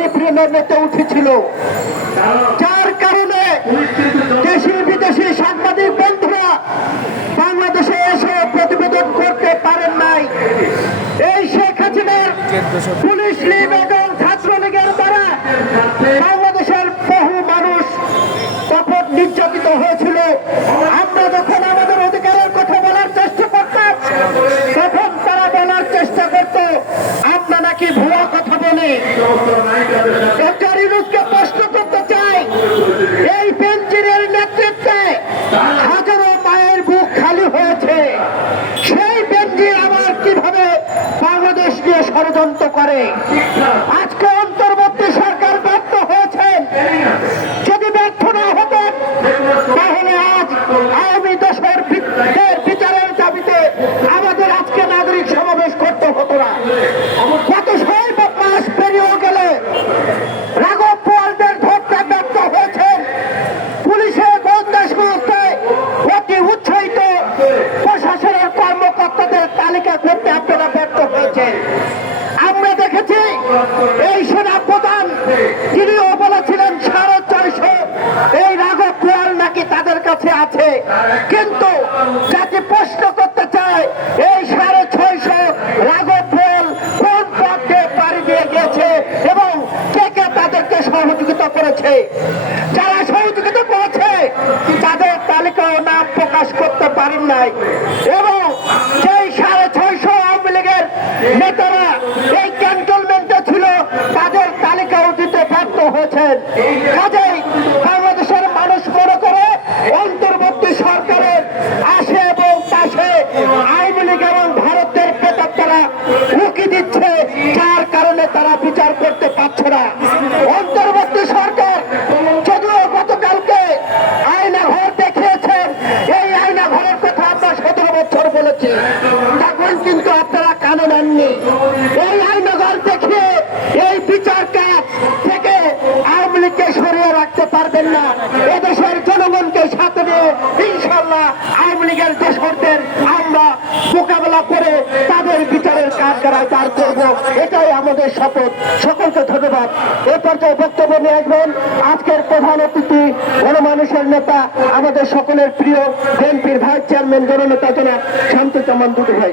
নিপীড়নের নেতা উঠেছিল। যার কারণে দেশি বিদেশি সাংবাদিক বন্ধুরা বাংলাদেশে এসে প্রতিবেদন করতে পারেন নাই। এই শেখ হাসিনার পুলিশ লিভ এবং ছাত্রলীগের দ্বারা বাংলাদেশের বহু মানুষ তখন নির্যাতিত হয়েছিল আমরা যখন আমাদের অধিকারের কথা বলার চেষ্টা করতাম তখন তারা বলার চেষ্টা করত আমরা নাকি ভুয়া কথা ডক্টর প্রশ্ন করতে চাই, এই বেঞ্জিনের নেতৃত্বে হাজারো মায়ের বুক খালি হয়েছে। সেই বেঞ্জির আবার কীভাবে বাংলাদেশ নিয়ে ষড়যন্ত্র করে? আজকে এই সেনা প্রধান তিনিও বলেছিলেন, সাড়ে ছয়শো এই রাঘব পোয়াল নাকি তাদের কাছে আছে? কিন্তু যাকে প্রশ্ন করতে চায়, এই সাড়ে ছয়শো কোন পাড়ি দিয়ে এবং কে কে তাদেরকে সহযোগিতা করেছে? যারা সহযোগিতা করেছে, তাদের তালিকাও নাম প্রকাশ করতে পারেন নাই এবং সেই সাড়ে ছয়শো আওয়ামী লীগের নেতারা এই ক্যান্টনমেন্টে ছিল তাদের তালিকাও দিতে ব্যর্থ হয়েছেন কাজেই বাংলাদেশের মানুষ মনে করে অন্তর্বর্তী সরকারের আসে এবং পাশে আওয়ামী লীগ এবং ভারতের পেতার তারা উকি দিচ্ছে, যার কারণে তারা বিচার করতে পারছে না। অন্তর্বর্তী সরকার যদিও গতকালকে আয়না ঘর দেখিয়েছেন, এই আয়না ঘরের কথা আমরা সতেরো বছর বলেছি। তখন কিন্তু আপনারা কানে নেননি এই আয়না ঘর দেখিয়ে এই বিচার কাজ থেকে আওয়ামী লীগকে সরিয়ে রাখতে পারবেন না এদেশের জনগণকে সাথে নিয়ে ইনশাল্লাহ আওয়ামী লীগের দোষরদের আমরা মোকাবেলা করে তাদের বিচারের কাজ দ্বারা দাঁড় করব। এটাই আমাদের শপথ। সকলকে ধন্যবাদ। এ পর্যায়ে বক্তব্য নিয়ে আসবেন আজকের প্রধান অতিথি, গণমানুষের নেতা, আমাদের সকলের প্রিয় বিএনপির ভাইস চেয়ারম্যান, জননেতা জনাব চমান দুটি ভাই।